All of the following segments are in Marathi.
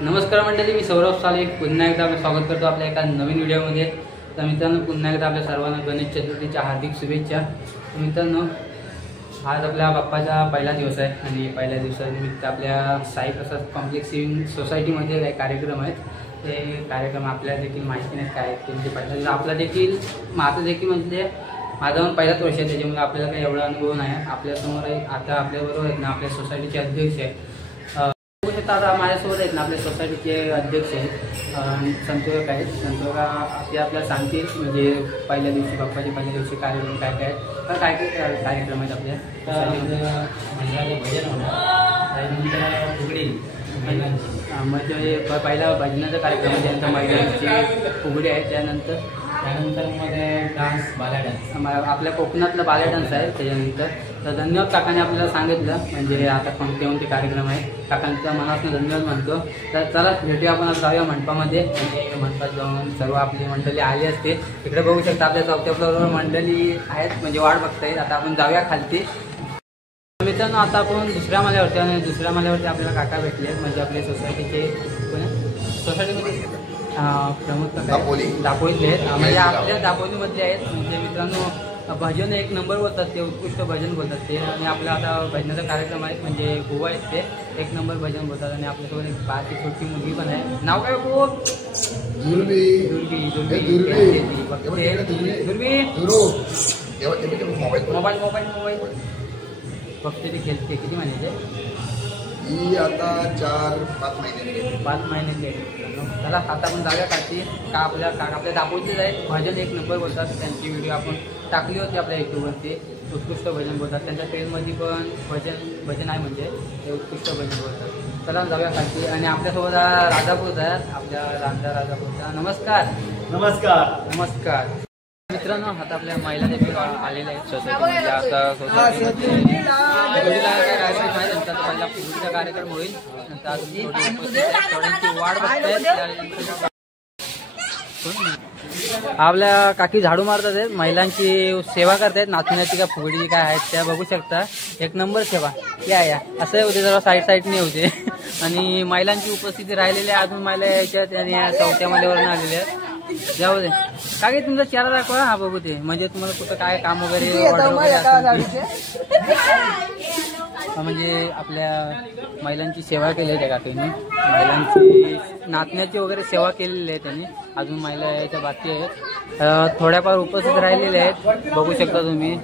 नमस्कार मंडळी, मी सौरभ साले पुन्हा एकदा आपलं स्वागत करतो आपल्या एका नवीन व्हिडिओमध्ये। तर मित्रांनो, पुन्हा एकदा आपल्या सर्वांना गणेश चतुर्थीच्या हार्दिक शुभेच्छा। तर मित्रांनो, आज आपल्या बाप्पाचा पहिला दिवस आहे आणि पहिल्या दिवसानिमित्त आपल्या साई प्रसाद कॉम्प्लेक्स सिविंग सोसायटीमध्ये काही कार्यक्रम आहेत। ते कार्यक्रम आपल्याला देखील माहिती नाही काय आहेत त्यांचे। पहिला दिवस आपला देखील माझं देखील म्हणजे माझा पण पहिलाच वर्ष आहे, त्याच्यामुळे आपल्याला काही एवढा अनुभव नाही। आपल्यासमोर आता आपल्याबरोबर आहेत ना आपल्या सोसायटीचे अध्यक्ष आहेत। आता माझ्यासोबत आहेत ना आपल्या सोसायटीचे अध्यक्ष आहेत संतोष आहेत। संतोष ते आपल्याला सांगतील म्हणजे पहिल्या दिवशी बाप्पाचे पहिल्या दिवशी कार्यक्रम काय काय कार्यक्रम आहेत आपल्या मंडळाचे भजन होणार, त्यानंतर फुगडी म्हणजे पहिला भजनाचा कार्यक्रम आहे, त्यानंतर महिलांची फुगडी आहे, त्यानंतर मध्ये डान्स, बाला डान्स आपल्या कोकणातला बाला डान्स आहे त्याच्यानंतर। तर धन्यवाद काकाने आपल्याला सांगितलं म्हणजे आता कोणते कोणते कार्यक्रम आहे। काकांचा मनापासून धन्यवाद म्हणतो। तर चला भेटूया आपण जाऊया मंडपामध्ये आणि मंडपात जाऊन सर्व आपली मंडळी आली असते। तिकडे बघू शकता आपल्या चौथ्या फ्लोअरवर मंडळी आहेत म्हणजे वाट बघतायत। आता आपण जाऊया खालती। मित्रांनो, आता आपण दुसऱ्या माल्यावरती आणि दुसऱ्या माल्यावरती आपल्याला काका भेटले म्हणजे आपले सोसायटीचे सोसायटीमध्ये प्रमुख दापोलीतले आहेत म्हणजे आपल्या दापोलीमधले आहेत। म्हणजे मित्रांनो, भजन एक नंबर बोलतात ते, उत्कृष्ट भजन बोलतात ते। आणि आपला आता भजनाचा कार्यक्रम आहे म्हणजे गोवा आहेत ते, एक नंबर भजन बोलतात। आणि आपल्यासोबत एक बारकी छोटी मुलगी पण आहे, नाव काय गो दुर्वी मोबाईल बघते ती खेळते। किती महिन्याचे? आता 4-5 महिने चला आता आपण जाऊया खालती। आपल्या दापोलीचे आहेत, भजन एक नंबर बोलतात। त्यांची व्हिडिओ आपण टाकली होती आपल्या यूट्यूबवरती, उत्कृष्ट भजन बोलतात। त्यांच्या ट्रेनमध्ये पण भजन आहे म्हणजे ते उत्कृष्ट भजन बोलतात। चला जाऊया खालती। आणि आपल्यासोबत राजापूरचा आहे, आपल्या राजापूरचा। नमस्कार मित्रांनो, आता आपल्या महिला देखील आलेल्या आहेत सोसायटीमध्ये। आता सोसायटीमध्ये पहिला फुगडीचा कार्यक्रम होईल, नंतर थोड्यांची वाढ बघतायत। आपल्या काकी झाडू मारतात आहेत, महिलांची सेवा करतायत, नाचण्याची का फुगडी काय आहेत त्या बघू शकता। एक नंबर सेवा या असं होते, जरा साईडने होते। आणि महिलांची उपस्थिती राहिलेली आहे, अजून महिला यायच्यात आणि चौथ्या माल्यावरून आलेल्या आहेत। जाऊ दे काय तुमचा चेहरा दाखवा, हा बघू ते म्हणजे तुम्हाला कुठं काय काम वगैरे ऑर्डर वगैरे म्हणजे आपल्या महिलांची सेवा केली आहे त्या काकीने, महिलांची नाचण्याची वगैरे सेवा केलेली आहे त्यांनी। अजून महिला यायच्या बाकी आहेत, थोड्याफार उपस्थित राहिलेल्या आहेत, बघू शकता तुम्ही।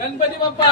गणपती बाप्पा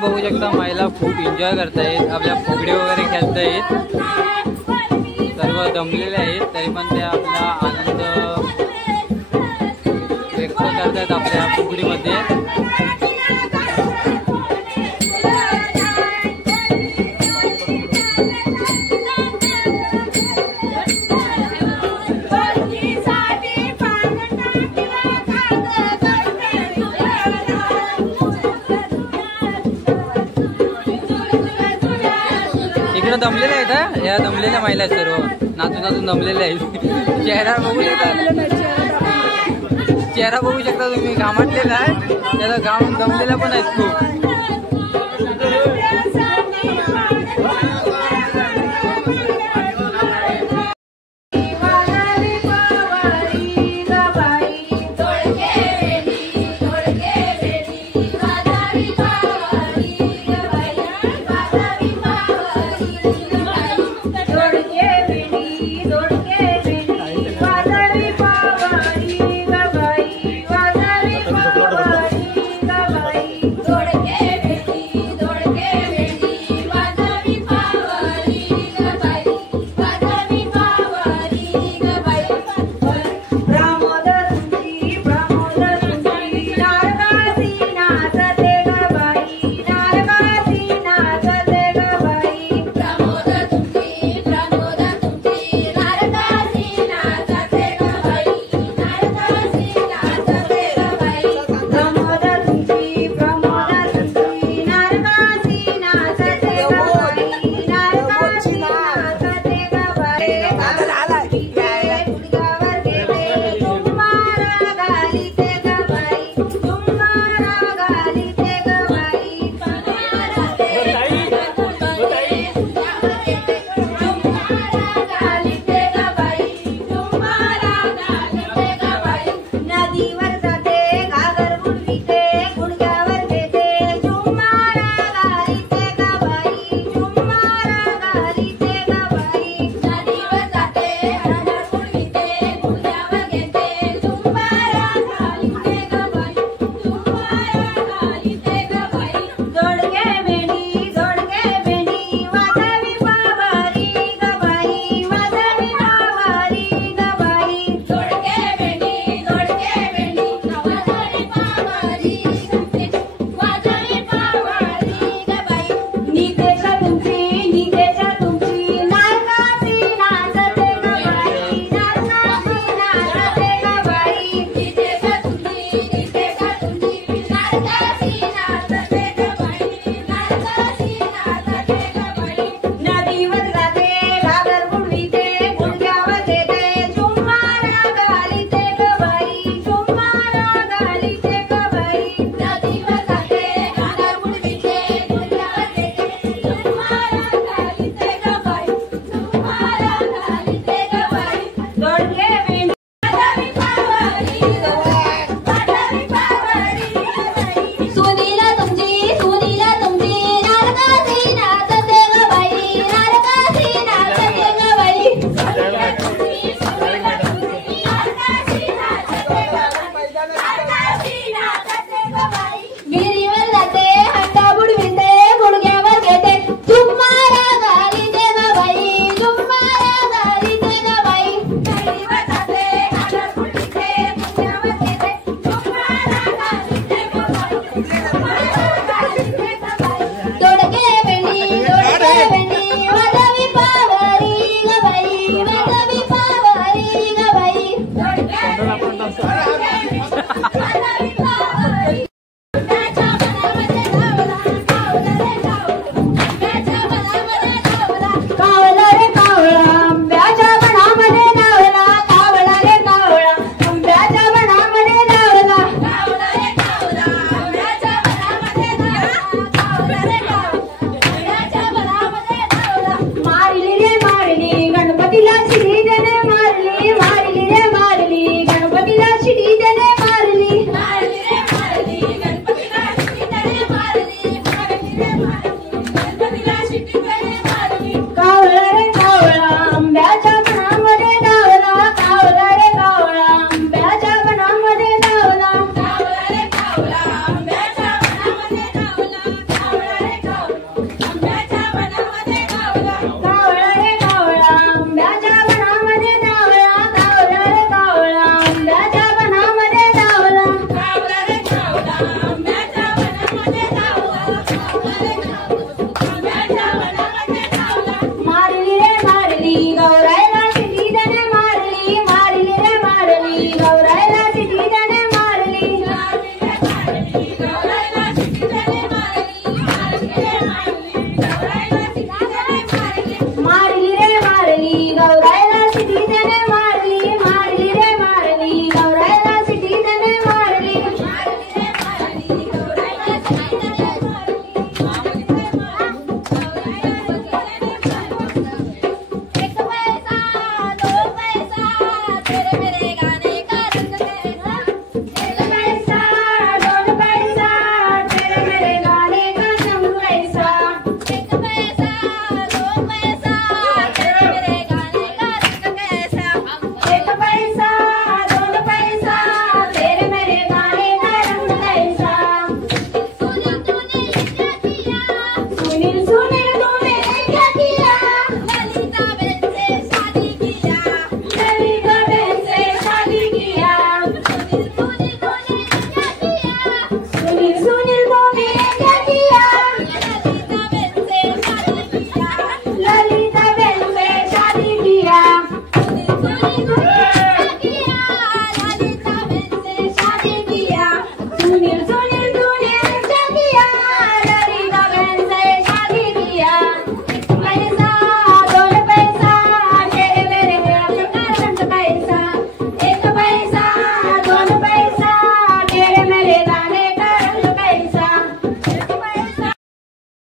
बघू शकता महिला खूप एन्जॉय करतायत, आपल्या फुगडी वगैरे खेळतायत, सर्व दमलेले आहेत तरी पण ते आपला आनंद व्यक्त करतात आपल्या फुगडीमध्ये. दमलेल्या आहेत, या दमलेल्या महिला सर्व नाचून नाचून दमलेल्या आहेत. चेहरा बघू शकता, चेहरा बघू शकता तुम्ही, घामटलेला आहे, त्याला घाम दमलेला पण आहेत खूप.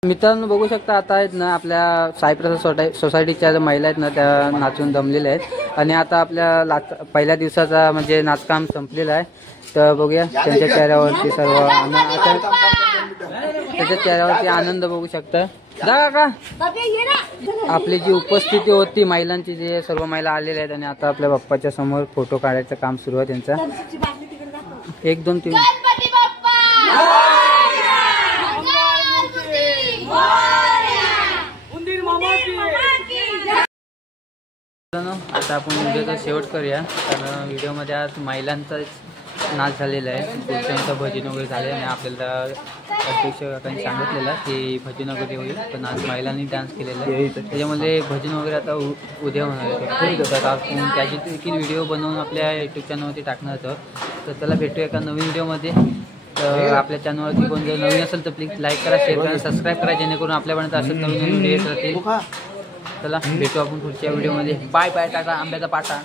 मित्रांनो बघू शकता आता आहेत ना आपल्या साईप्रसाद सोसायटीच्या ज्या महिला आहेत ना त्या नाचून दमलेल्या आहेत आणि आता आपल्या पहिल्या दिवसाचा म्हणजे नाचकाम संपलेलं आहे. तर बघूया त्यांच्या चेहऱ्यावरती सर्व त्याच्या चेहऱ्यावरती आनंद बघू शकता. का आपली जी उपस्थिती होती महिलांची जे सर्व महिला आलेल्या आहेत आणि आता आपल्या बाप्पाच्या समोर फोटो काढायचं काम सुरू आहे त्यांचं. 1 2 3 आता आपण व्हिडिओचा शेवट करूया कारण व्हिडिओमध्ये आज महिलांचाच नाच झालेला आहे. पुरुषांचं भजन वगैरे झाले आणि आपल्याला अध्यक्ष काकांनी सांगितलेलं की भजन वगैरे होईल पण आज महिलांनी डान्स केलेला आहे. त्याच्यामध्ये भजन वगैरे आता उद्या होणार आहे. तर आपण त्याची देखील व्हिडिओ बनवून आपल्या यूट्यूब चॅनलवरती टाकणार होतं. तर त्याला भेटूया एका नवीन व्हिडिओमध्ये. तर आपल्या चॅनलवरती कोण जर नवीन असेल तर प्लीज लाईक करा, शेअर करा, सबस्क्राईब करा जेणेकरून आपल्यापर्यंत असं नवीन व्हिडिओ येत राहतील. चला भेटू आपण पुढच्या व्हिडिओमध्ये. बाय बाय, टाटा, आंब्याचा पाटा.